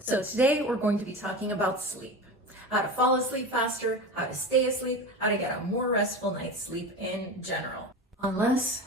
So today we're going to be talking about sleep. How to fall asleep faster, how to stay asleep, how to get a more restful night's sleep in general. Unless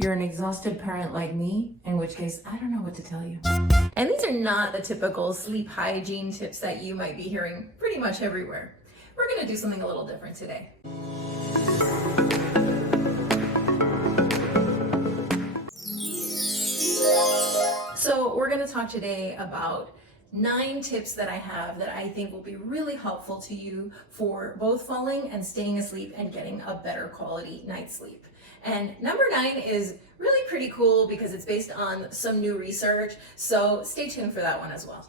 you're an exhausted parent like me, in which case I don't know what to tell you. And these are not the typical sleep hygiene tips that you might be hearing pretty much everywhere. We're going to do something a little different today. So we're going to talk today about 9 tips that I have that I think will be really helpful to you for both falling and staying asleep and getting a better quality night's sleep. And number 9 is really pretty cool because it's based on some new research, so stay tuned for that one as well.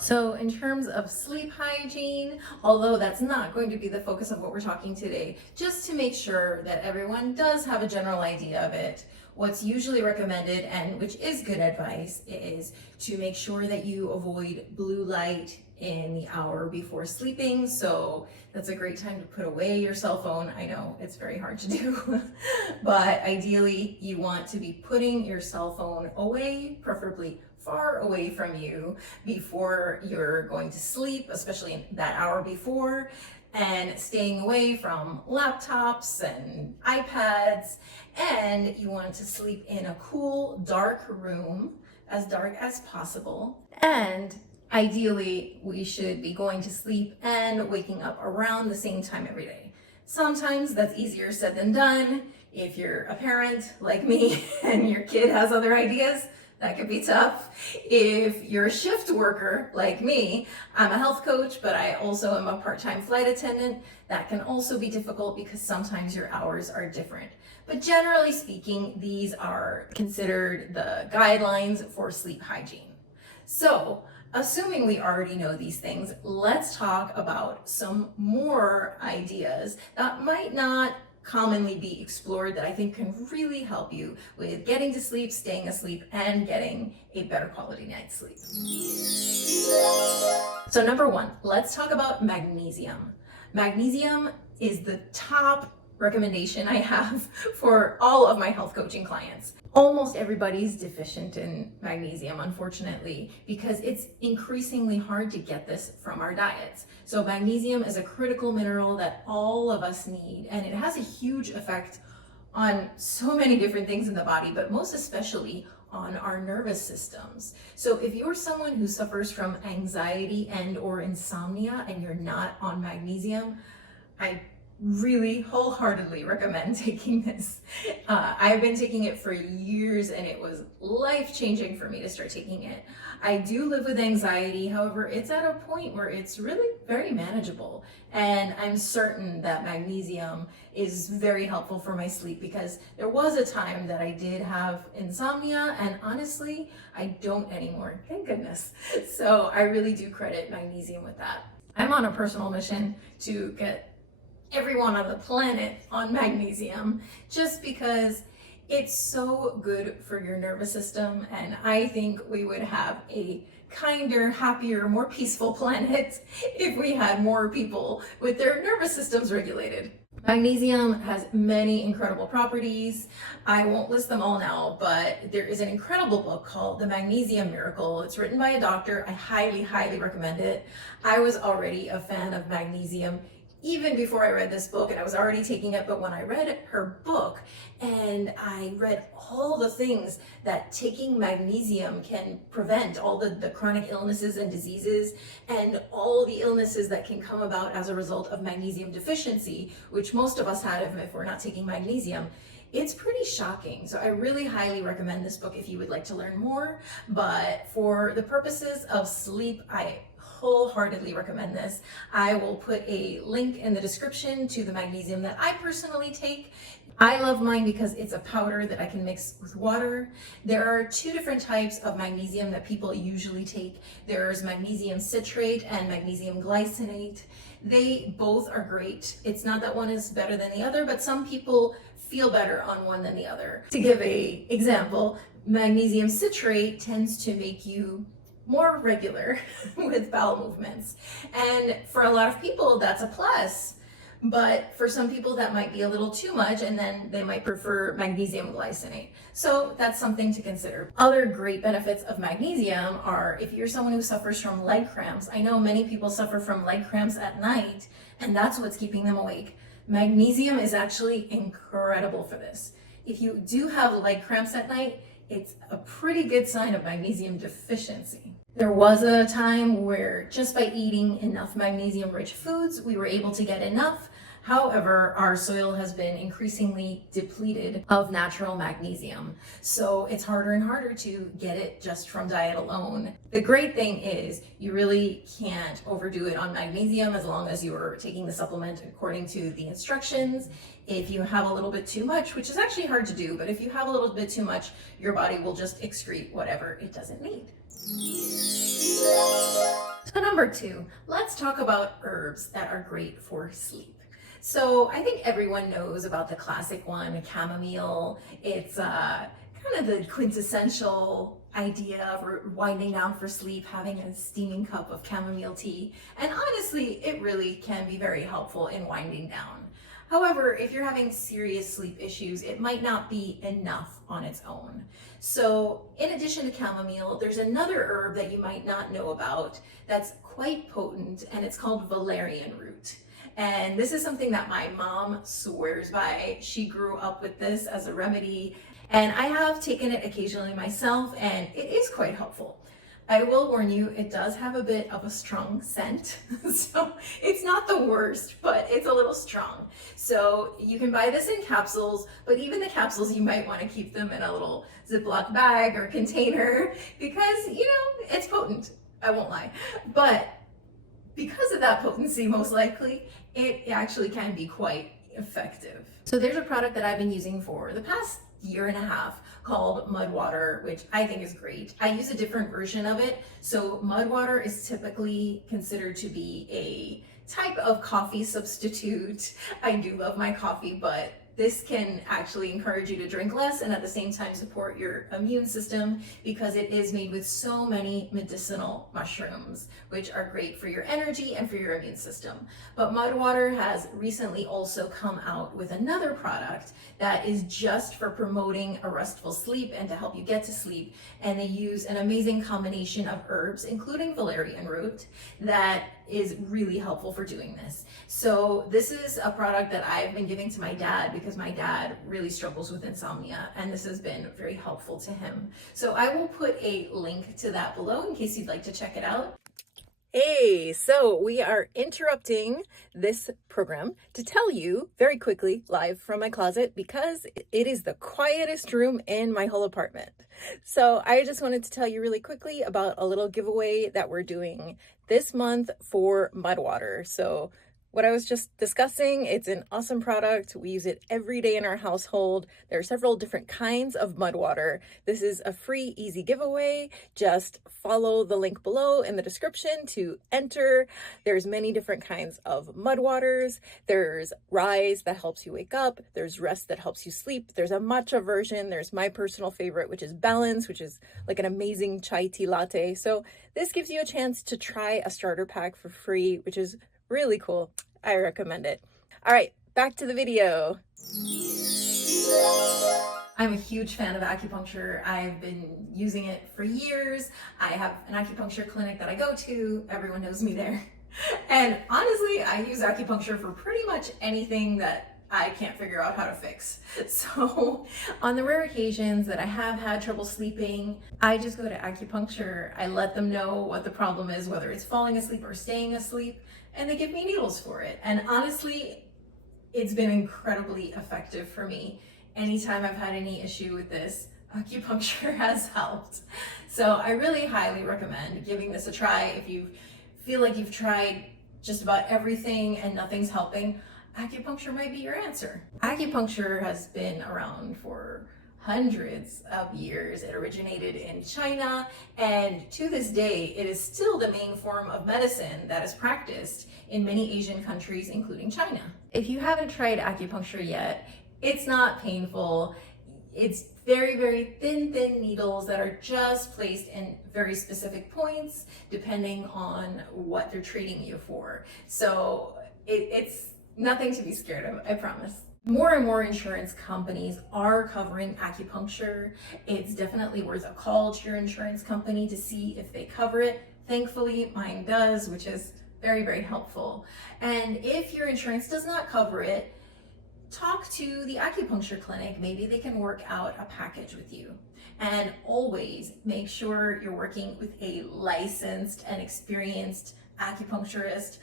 So in terms of sleep hygiene, although that's not going to be the focus of what we're talking today, just to make sure that everyone does have a general idea of it, what's usually recommended, and which is good advice, is to make sure that you avoid blue light in the hour before sleeping. So that's a great time to put away your cell phone. I know it's very hard to do, but ideally you want to be putting your cell phone away, preferably far away from you before you're going to sleep, especially in that hour before, and staying away from laptops and iPads. And you want to sleep in a cool, dark room, as dark as possible. And ideally, we should be going to sleep and waking up around the same time every day. Sometimes that's easier said than done. If you're a parent like me and your kid has other ideas, that could be tough. If you're a shift worker like me, I'm a health coach, but I also am a part-time flight attendant. That can also be difficult because sometimes your hours are different. But generally speaking, these are considered the guidelines for sleep hygiene. So, assuming we already know these things, let's talk about some more ideas that might not commonly be explored that I think can really help you with getting to sleep, staying asleep, and getting a better quality night's sleep. So number 1, let's talk about magnesium. Magnesium is the top recommendation I have for all of my health coaching clients. Almost everybody's deficient in magnesium, unfortunately, because it's increasingly hard to get this from our diets. So magnesium is a critical mineral that all of us need, and it has a huge effect on so many different things in the body, but most especially on our nervous systems. So if you're someone who suffers from anxiety and or insomnia and you're not on magnesium, I really wholeheartedly recommend taking this. I've been taking it for years and it was life-changing for me to start taking it. I do live with anxiety, however, it's at a point where it's really very manageable. And I'm certain that magnesium is very helpful for my sleep because there was a time that I did have insomnia and honestly, I don't anymore, thank goodness. So I really do credit magnesium with that. I'm on a personal mission to get everyone on the planet on magnesium just because it's so good for your nervous system, and I think we would have a kinder, happier, more peaceful planet if we had more people with their nervous systems regulated. Magnesium has many incredible properties. I won't list them all now, but there is an incredible book called The Magnesium Miracle. It's written by a doctor. I highly, highly recommend it. I was already a fan of magnesium even before I read this book, and I was already taking it, but when I read her book and I read all the things that taking magnesium can prevent, all the chronic illnesses and diseases and all the illnesses that can come about as a result of magnesium deficiency, which most of us have if we're not taking magnesium, it's pretty shocking. So I really highly recommend this book if you would like to learn more, but for the purposes of sleep, I wholeheartedly recommend this. I will put a link in the description to the magnesium that I personally take. I love mine because it's a powder that I can mix with water. There are 2 different types of magnesium that people usually take. There's magnesium citrate and magnesium glycinate. They both are great. It's not that one is better than the other, but some people feel better on one than the other. To give an example, magnesium citrate tends to make you more regular with bowel movements. And for a lot of people, that's a plus. But for some people that might be a little too much, and then they might prefer magnesium glycinate. So that's something to consider. Other great benefits of magnesium are if you're someone who suffers from leg cramps. I know many people suffer from leg cramps at night, and that's what's keeping them awake. Magnesium is actually incredible for this. If you do have leg cramps at night, it's a pretty good sign of magnesium deficiency. There was a time where just by eating enough magnesium-rich foods, we were able to get enough. However, our soil has been increasingly depleted of natural magnesium, so it's harder and harder to get it just from diet alone. The great thing is you really can't overdo it on magnesium as long as you're taking the supplement according to the instructions. If you have a little bit too much, which is actually hard to do, but if you have a little bit too much, your body will just excrete whatever it doesn't need. So number 2, let's talk about herbs that are great for sleep. So I think everyone knows about the classic one, chamomile. It's kind of the quintessential idea of winding down for sleep, having a steaming cup of chamomile tea. And honestly, it really can be very helpful in winding down. However, if you're having serious sleep issues, it might not be enough on its own. So in addition to chamomile, there's another herb that you might not know about that's quite potent, and it's called valerian root. And this is something that my mom swears by. She grew up with this as a remedy, and I have taken it occasionally myself, and it is quite helpful. I will warn you, it does have a bit of a strong scent, so it's not the worst, but it's a little strong. So you can buy this in capsules, but even the capsules, you might want to keep them in a little Ziploc bag or container because, you know, it's potent, I won't lie. But because of that potency, most likely, it actually can be quite effective. So there's a product that I've been using for the past year and a half called Mudwater, which I think is great. I use a different version of it. So Mudwater is typically considered to be a type of coffee substitute. I do love my coffee, but this can actually encourage you to drink less and at the same time support your immune system because it is made with so many medicinal mushrooms, which are great for your energy and for your immune system. But Mudwater has recently also come out with another product that is just for promoting a restful sleep and to help you get to sleep. And they use an amazing combination of herbs, including valerian root, that is really helpful for doing this. So this is a product that I've been giving to my dad because my dad really struggles with insomnia, and this has been very helpful to him. So I will put a link to that below in case you'd like to check it out. Hey, so we are interrupting this program to tell you very quickly live from my closet because it is the quietest room in my whole apartment. So I just wanted to tell you really quickly about a little giveaway that we're doing this month for Mudwater. So what I was just discussing, it's an awesome product. We use it every day in our household. There are several different kinds of Mudwater. This is a free, easy giveaway. Just follow the link below in the description to enter. There's many different kinds of Mudwaters. There's Rise that helps you wake up. There's Rest that helps you sleep. There's a matcha version. There's my personal favorite, which is Balance, which is like an amazing chai tea latte. So this gives you a chance to try a starter pack for free, which is really cool. I recommend it. All right, back to the video. I'm a huge fan of acupuncture. I've been using it for years. I have an acupuncture clinic that I go to. Everyone knows me there. And honestly, I use acupuncture for pretty much anything that I can't figure out how to fix. So on the rare occasions that I have had trouble sleeping, I just go to acupuncture. I let them know what the problem is, whether it's falling asleep or staying asleep, and they give me needles for it. And honestly, it's been incredibly effective for me. Anytime I've had any issue with this, acupuncture has helped. So I really highly recommend giving this a try. If you feel like you've tried just about everything and nothing's helping, acupuncture might be your answer. Acupuncture has been around for hundreds of years. It originated in China, and to this day, it is still the main form of medicine that is practiced in many Asian countries, including China. If you haven't tried acupuncture yet, it's not painful. It's very, very thin needles that are just placed in very specific points, depending on what they're treating you for. So it's Nothing to be scared of, I promise. More and more insurance companies are covering acupuncture. It's definitely worth a call to your insurance company to see if they cover it. Thankfully, mine does, which is very, very helpful. And if your insurance does not cover it, talk to the acupuncture clinic. Maybe they can work out a package with you. And always make sure you're working with a licensed and experienced acupuncturist.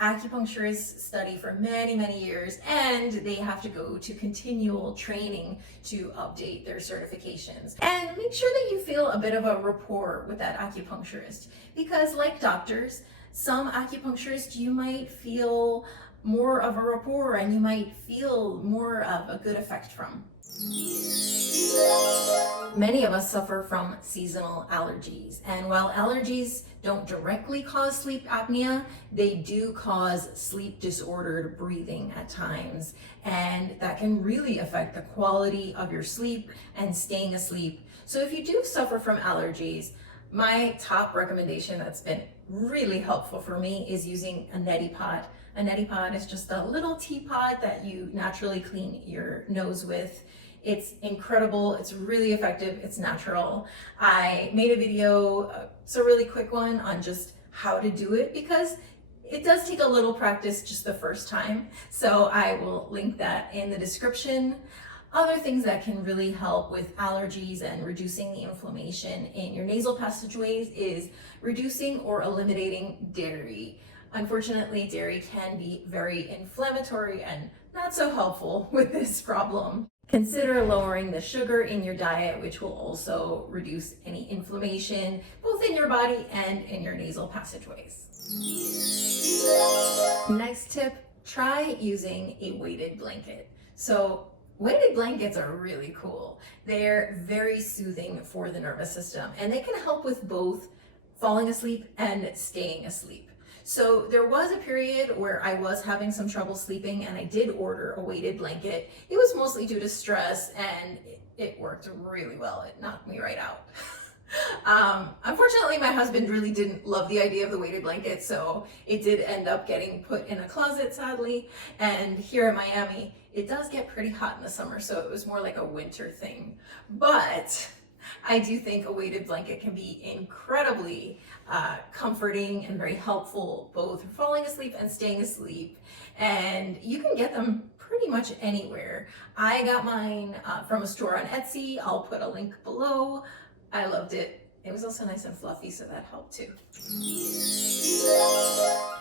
Acupuncturists study for many, many years, and they have to go to continual training to update their certifications. And make sure that you feel a bit of a rapport with that acupuncturist, because like doctors, some acupuncturists you might feel more of a rapport and you might feel more of a good effect from. Many of us suffer from seasonal allergies, and while allergies don't directly cause sleep apnea, they do cause sleep disordered breathing at times, and that can really affect the quality of your sleep and staying asleep. So if you do suffer from allergies, my top recommendation that's been really helpful for me is using a neti pot. A neti pot is just a little teapot that you naturally clean your nose with. It's incredible, it's really effective, it's natural. I made a video, it's a really quick one, on just how to do it, because it does take a little practice just the first time. So I will link that in the description. Other things that can really help with allergies and reducing the inflammation in your nasal passageways is reducing or eliminating dairy. Unfortunately, dairy can be very inflammatory and not so helpful with this problem. Consider lowering the sugar in your diet, which will also reduce any inflammation, both in your body and in your nasal passageways. Next tip, try using a weighted blanket. So weighted blankets are really cool. They're very soothing for the nervous system, and they can help with both falling asleep and staying asleep. So there was a period where I was having some trouble sleeping, and I did order a weighted blanket. It was mostly due to stress, and it worked really well. It knocked me right out. Unfortunately, my husband really didn't love the idea of the weighted blanket, so it did end up getting put in a closet, sadly. And here in Miami, it does get pretty hot in the summer, so it was more like a winter thing. But I do think a weighted blanket can be incredibly comforting and very helpful, both for falling asleep and staying asleep. And you can get them pretty much anywhere. I got mine from a store on Etsy. I'll put a link below. I loved it. It was also nice and fluffy, so that helped too.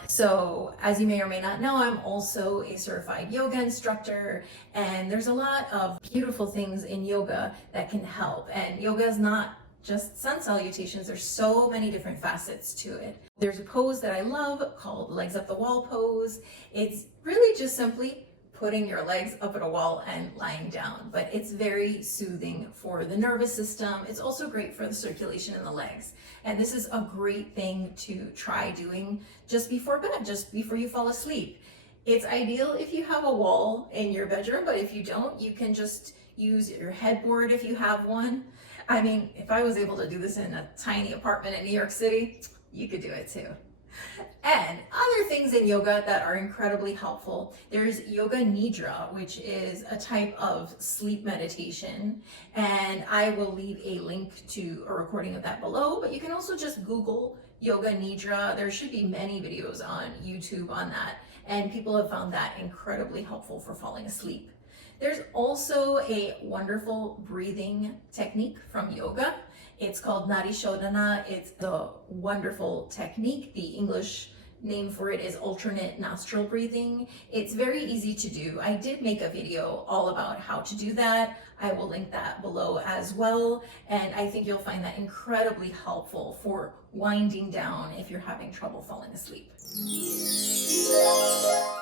So, as you may or may not know, I'm also a certified yoga instructor, and there's a lot of beautiful things in yoga that can help. And yoga is not just sun salutations, there's so many different facets to it. There's a pose that I love called legs up the wall pose. It's really just simply putting your legs up at a wall and lying down, but it's very soothing for the nervous system. It's also great for the circulation in the legs. And this is a great thing to try doing just before bed, just before you fall asleep. It's ideal if you have a wall in your bedroom, but if you don't, you can just use your headboard if you have one. I mean, if I was able to do this in a tiny apartment in New York City, you could do it too. And other things in yoga that are incredibly helpful, there's Yoga Nidra, which is a type of sleep meditation, and I will leave a link to a recording of that below, but you can also just Google Yoga Nidra. There should be many videos on YouTube on that, and people have found that incredibly helpful for falling asleep. There's also a wonderful breathing technique from yoga. It's called Nadi Shodhana. It's the wonderful technique. The English name for it is alternate nostril breathing. It's very easy to do. I did make a video all about how to do that. I will link that below as well. And I think you'll find that incredibly helpful for winding down if you're having trouble falling asleep.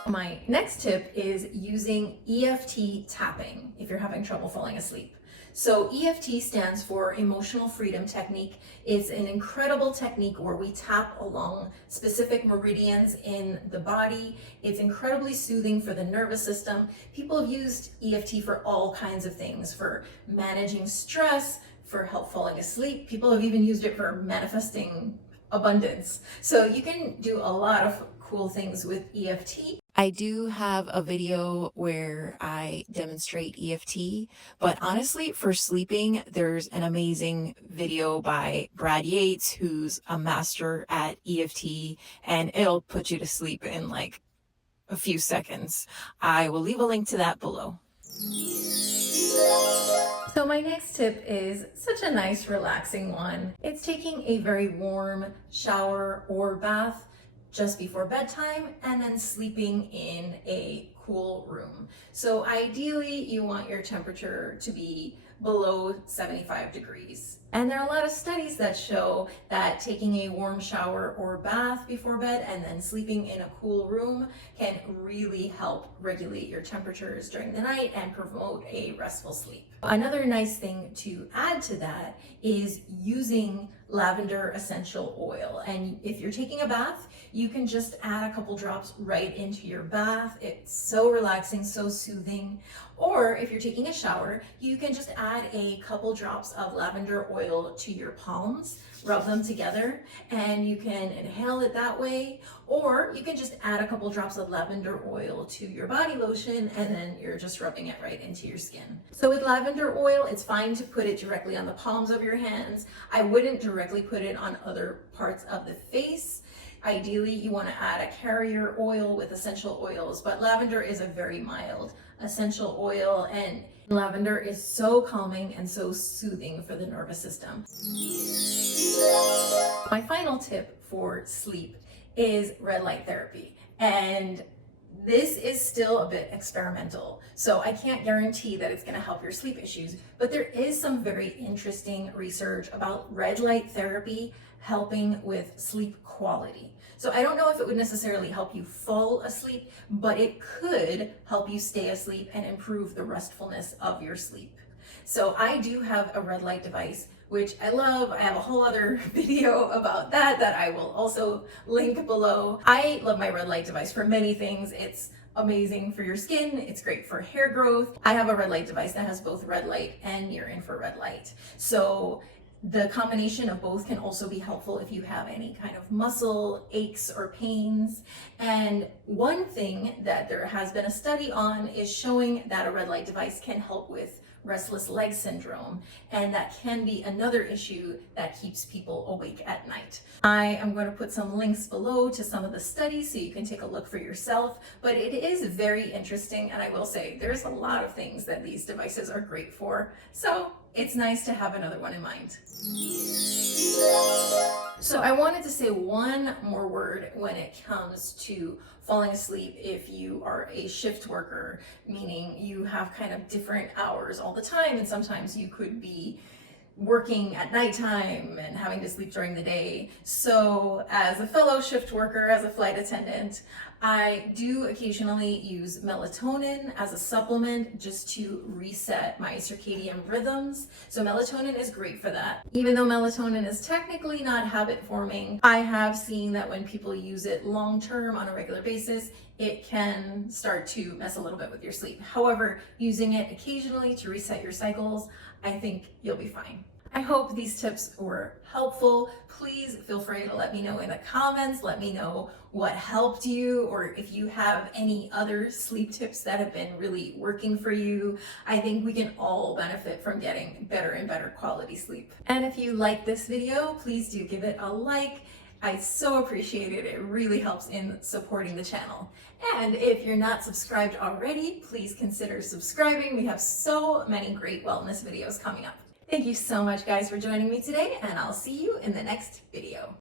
My next tip is using EFT tapping if you're having trouble falling asleep. So EFT stands for Emotional Freedom Technique. It's an incredible technique where we tap along specific meridians in the body. It's incredibly soothing for the nervous system. People have used EFT for all kinds of things, for managing stress, for help falling asleep. People have even used it for manifesting abundance. So you can do a lot of cool things with EFT. I do have a video where I demonstrate EFT, but honestly, for sleeping, there's an amazing video by Brad Yates, who's a master at EFT, and it'll put you to sleep in like a few seconds. I will leave a link to that below. So my next tip is such a nice, relaxing one. It's taking a very warm shower or bath just before bedtime and then sleeping in a cool room. So ideally you want your temperature to be below 75 degrees. And there are a lot of studies that show that taking a warm shower or bath before bed and then sleeping in a cool room can really help regulate your temperatures during the night and promote a restful sleep. Another nice thing to add to that is using lavender essential oil. And if you're taking a bath, you can just add a couple drops right into your bath. It's so relaxing, so soothing. Or if you're taking a shower, you can just add a couple drops of lavender oil to your palms, rub them together, and you can inhale it that way. Or you can just add a couple drops of lavender oil to your body lotion, and then you're just rubbing it right into your skin. So with lavender oil, it's fine to put it directly on the palms of your hands. I wouldn't directly put it on other parts of the face. Ideally, you want to add a carrier oil with essential oils, but lavender is a very mild essential oil, and lavender is so calming and so soothing for the nervous system. My final tip for sleep is red light therapy, and this is still a bit experimental, so I can't guarantee that it's going to help your sleep issues, but there is some very interesting research about red light therapy helping with sleep quality. So I don't know if it would necessarily help you fall asleep, but it could help you stay asleep and improve the restfulness of your sleep. So I do have a red light device, which I love. I have a whole other video about that I will also link below. I love my red light device for many things. It's amazing for your skin. It's great for hair growth. I have a red light device that has both red light and near infrared light. So the combination of both can also be helpful if you have any kind of muscle aches or pains. And one thing that there has been a study on is showing that a red light device can help with restless leg syndrome, and that can be another issue that keeps people awake at night. I am going to put some links below to some of the studies so you can take a look for yourself, but it is very interesting, and I will say there's a lot of things that these devices are great for, so it's nice to have another one in mind. So I wanted to say one more word when it comes to falling asleep if you are a shift worker, meaning you have kind of different hours all the time, and sometimes you could be working at nighttime and having to sleep during the day. So as a fellow shift worker, as a flight attendant, I do occasionally use melatonin as a supplement just to reset my circadian rhythms. So melatonin is great for that. Even though melatonin is technically not habit forming, I have seen that when people use it long term on a regular basis, it can start to mess a little bit with your sleep. However, using it occasionally to reset your cycles, I think you'll be fine. I hope these tips were helpful. Please feel free to let me know in the comments. Let me know what helped you, or if you have any other sleep tips that have been really working for you. I think we can all benefit from getting better and better quality sleep. And if you like this video, please do give it a like. I so appreciate it. It really helps in supporting the channel. And if you're not subscribed already, please consider subscribing. We have so many great wellness videos coming up. Thank you so much, guys, for joining me today, and I'll see you in the next video.